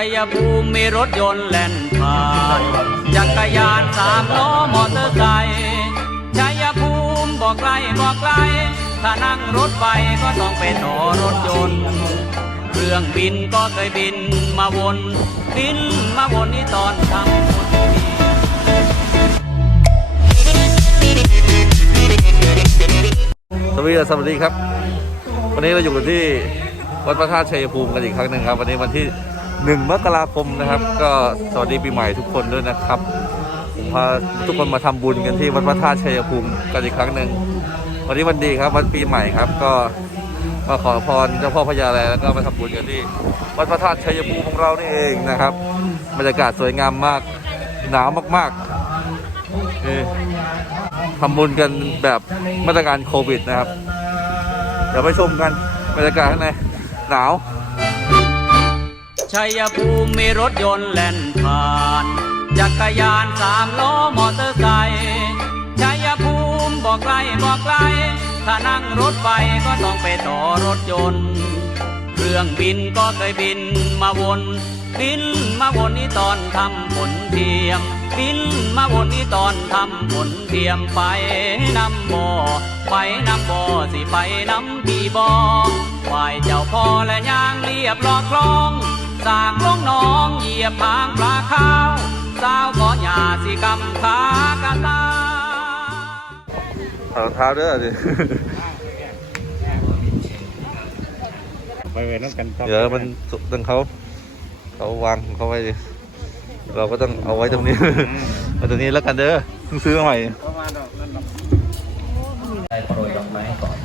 ชัยภูมิมีรถยนต์แล่นผ่านจักรยานสามล้อมอเตอร์ไซค์ชัยภูมิบอกไกลบอกไกล ถ้านั่งรถไฟก็ต้องไปต่อรถยนต์ เครื่องบินก็เคยบินมาวน บินมาวนนี่ตอนทำคนดีสวัสดีสวัสดีครับ วันนี้เราอยู่กันที่วัดพระธาตุชัยภูมิกันอีกครั้งหนึ่งครับ วันนี้วันที่ หนึ่งมกราคมนะครับ ก็สวัสดีปีใหม่ทุกคนด้วยนะครับผมพาทุกคนมาทำบุญกันที่วัดพระธาตุชัยภูมิกันอีกครั้งหนึ่งวันนี้วันดีครับวันปีใหม่ครับ ก็มาขอพรเจ้าพ่อพญาแลแล้วก็มาทำบุญกันที่วัดพระธาตุชัยภูมิของเรานี่เองนะครับบรรยากาศสวยงามมากหนาวมากๆทำบุญกันแบบมาตรการโควิดนะครับ เดี๋ยวไปชมกันบรรยากาศข้างในหนาว ชัยภูมิมีรถยนต์แล่นผ่าน จักรยานสามล้อมอเตอร์ไซค์ชัยภูมิบอกไกลบอกไกล ถ้านั่งรถไฟก็ต้องไปต่อรถยนต์ เครื่องบินก็เคยบินมาวน บินมาวนนี่ตอนทำผลเทียม บินมาวนนี่ตอนทำผลเทียมไปน้ำบ่อไปน้ำบ่อสิไปน้ำพี่บ่อไหวเจ้าพ่อและย่างเรียบรอคลอง สากลงหน้องเหยียบทางปลาข้าวสาวก็หยาสิกำขากะตาเอารองเท้าด้วยดิไปเวรน้ำกันครับเดี๋ยวมันสุดตั้งเขาเขาวางของเขาไว้ดิเราก็ต้องเอาไว้ตรงนี้เอาตรงนี้แล้วกันเด้อเพิ่งซื้อมาใหม่ได้โปรยดอกไม้ก่อน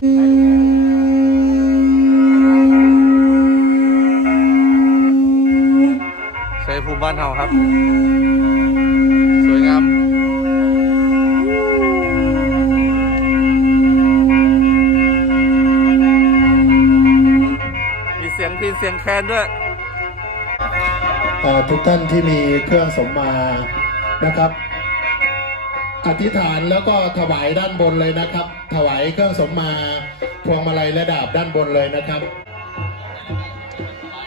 ชั บ้านเฮาครับ สวยงามมีเสียงพีนเสียงแคนด้วยเอ่อทุกท่านที่มีเครื่องสมมานะครับ อธิษฐานแล้วก็ถวายด้านบนเลยนะครับ ถวายเครื่องสมมาพวงมาลัยและดาบด้านบนเลยนะครับ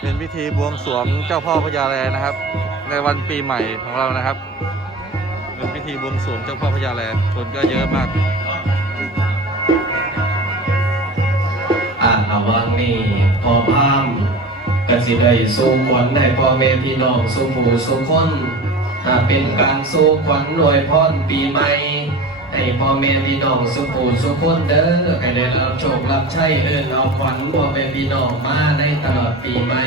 เป็นพิธีบวงสรวงเจ้าพ่อพญาแลนะครับ ในวันปีใหม่ของเรานะครับ เป็นพิธีบวงสรวงเจ้าพ่อพญาแลคนก็เยอะมากอาวังนี่พอพามกสิได้สู้ขวัญให้พ่อแม่พี่น้องสู้ผู้สู้คนอ่าเป็นการสู้ขวัญหน่วยพรปีใหม่ให้พ่อแม่พี่น้องสู้ผู้สู้คนเด้อให้ได้รับโชครับใช้เอิ้นเอาขวัญพ่อแม่พี่น้องมาในตลอดปีใหม่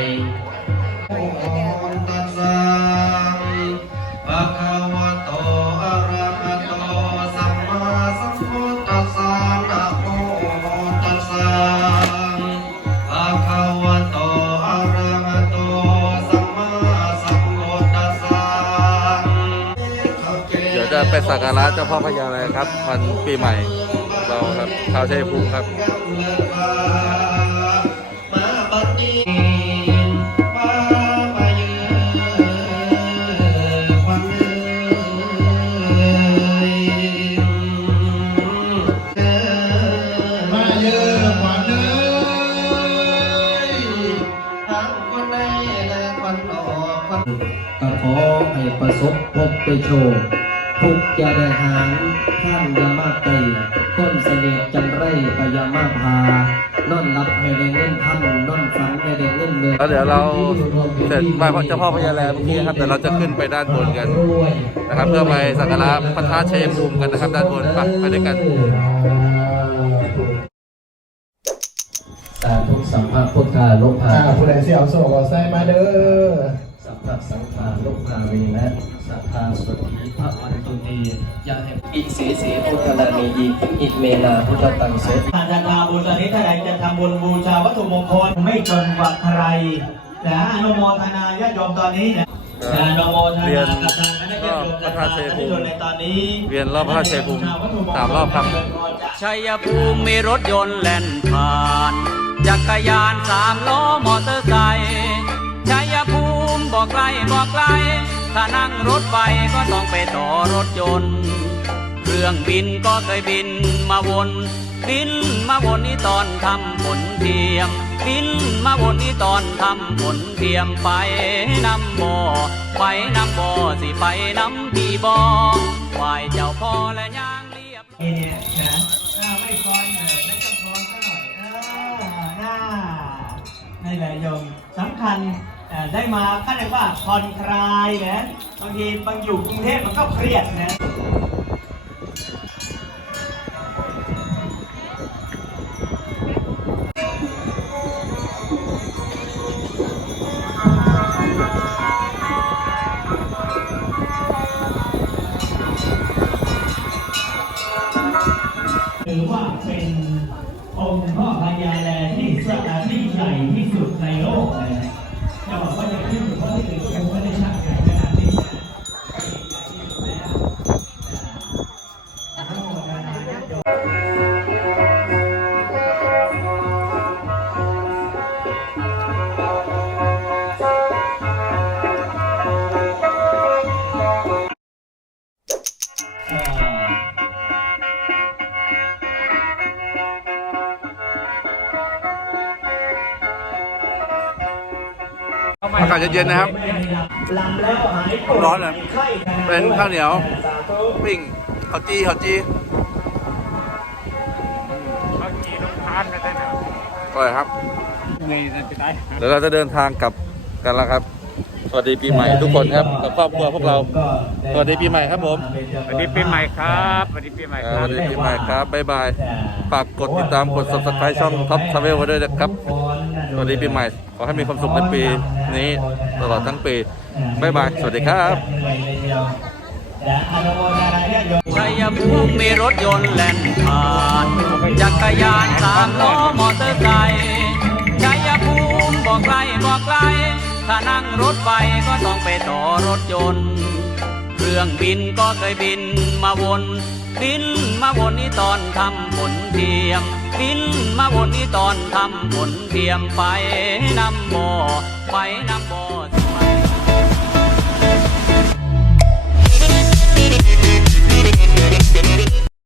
เดี๋ยวจะไปสักการะเจ้าพ่อพญาแลยครับ วันปีใหม่ของเราครับชาวชัยภูมิครับ ประสบพบได้โชคทุกข์อย่าได้หางท่านอย่ามาไกลคนเสน่ห์จันไรก็อย่ามาพานอนหลับให้ได้เงินพันนอนฝันให้ได้เงินเดือนแล้วเดี๋ยวเราเสร็จไหว้พระเจ้าพ่อพญาแลเมื่อกี้ครับเดี๋ยวเราจะขึ้นไปด้านบนกันนะครับ เพื่อไปสักการะพระธาตุชัยภูมิกันนะครับ ด้านบนไปไปด้วยกันสาธุสัมภาพุทธาโลกภาอ่าผู้ใดเสี่ยวโศกเอาใส่มาเด้อ สัพพะสังฆาโลกภาเวนะสัทธาสุขีพระอันตุตียาเหอิเสเสพุทธนานีอิอิเมนาพุทธตังเสการจะทำบุญตอนนี้ถ้าใดจะทำบุญบูชาวัตถุมงคลไม่จนกว่าใครนะอนุโมทนาญาติโยมตอนนี้นะอนุโมทเรียนานกับทางคณะญาติโยมพระธาตุชัยภูมิในตอนนี้เวียนรอบพระธาตุชัยภูมิสามรอบครับชัยภูมิมีรถยนต์แล่นผ่าน จักรยานสามล้อมอเตอร์ไซค์ชัยภูมิ บอกไกลบอกไกล ถ้านั่งรถไฟก็ต้องไปต่อรถยนต์เครื่องบินก็เคยบินมาวน บินมาวนนี่ตอนทำผลเทียม บินมาวนนี้ตอนทำผลเทียมไปน้ำบ่อไปน้ำบ่อสิไปน้ำพี่บ่อไหวเจ้าพ่อและย่างเรียบเนี่ยนะอ่าไม่พรหน่อยไม่ต้องพรก็หน่อยอ่าหน้าในแหละโยมสำคัญ ได้มาก็เรียกว่าผ่อนคลายนะบางทีบางอยู่กรุงเทพมันก็เครียดนะถือว่าเป็นองค์พ่อพญาแลที่สะอาดที่ใหญ่ที่สุดในโลกเลย อากาศเย็นๆนะครับ ร้อนเลยเป็นข้าวเหนียว ปิ้งข้าวจีข้าวจีเขาขี่รถทานกันได้นะอร่อยครับเดี๋ยวเราจะเดินทางกลับกันแล้วครับ วัสดีปีใหม่ทุกคนครับกับครอบครัวพวกเรา สวัสดีปีใหม่ครับผม สวัสดีปีใหม่ครับสวัสดีปีใหม่เอคอรัสบวัสดีปีใหม่ครับบ๊ายบาย ฝากกดติดตามกด subscribe ช่อง Top Travel ไว้ด้วยนะครับ สวัสดีปีใหม่ ขอให้มีความสุขในปีนี้ตลอดทั้งปีบ๊ายบาย สวัสดีครับและอนุโมทนาญาติโยมชัยภูมิมีรถยนต์แล่นผ่านจักรยานสามล้อ ถ้านั่งรถไฟก็ต้องไปต่อรถยนต์ เครื่องบินก็เคยบินมาวน บินมาวนนี่ตอนทำผลเทียม บินมาวนนี่ตอนทำผลเทียมไปนำบ่อไปนำบ่อ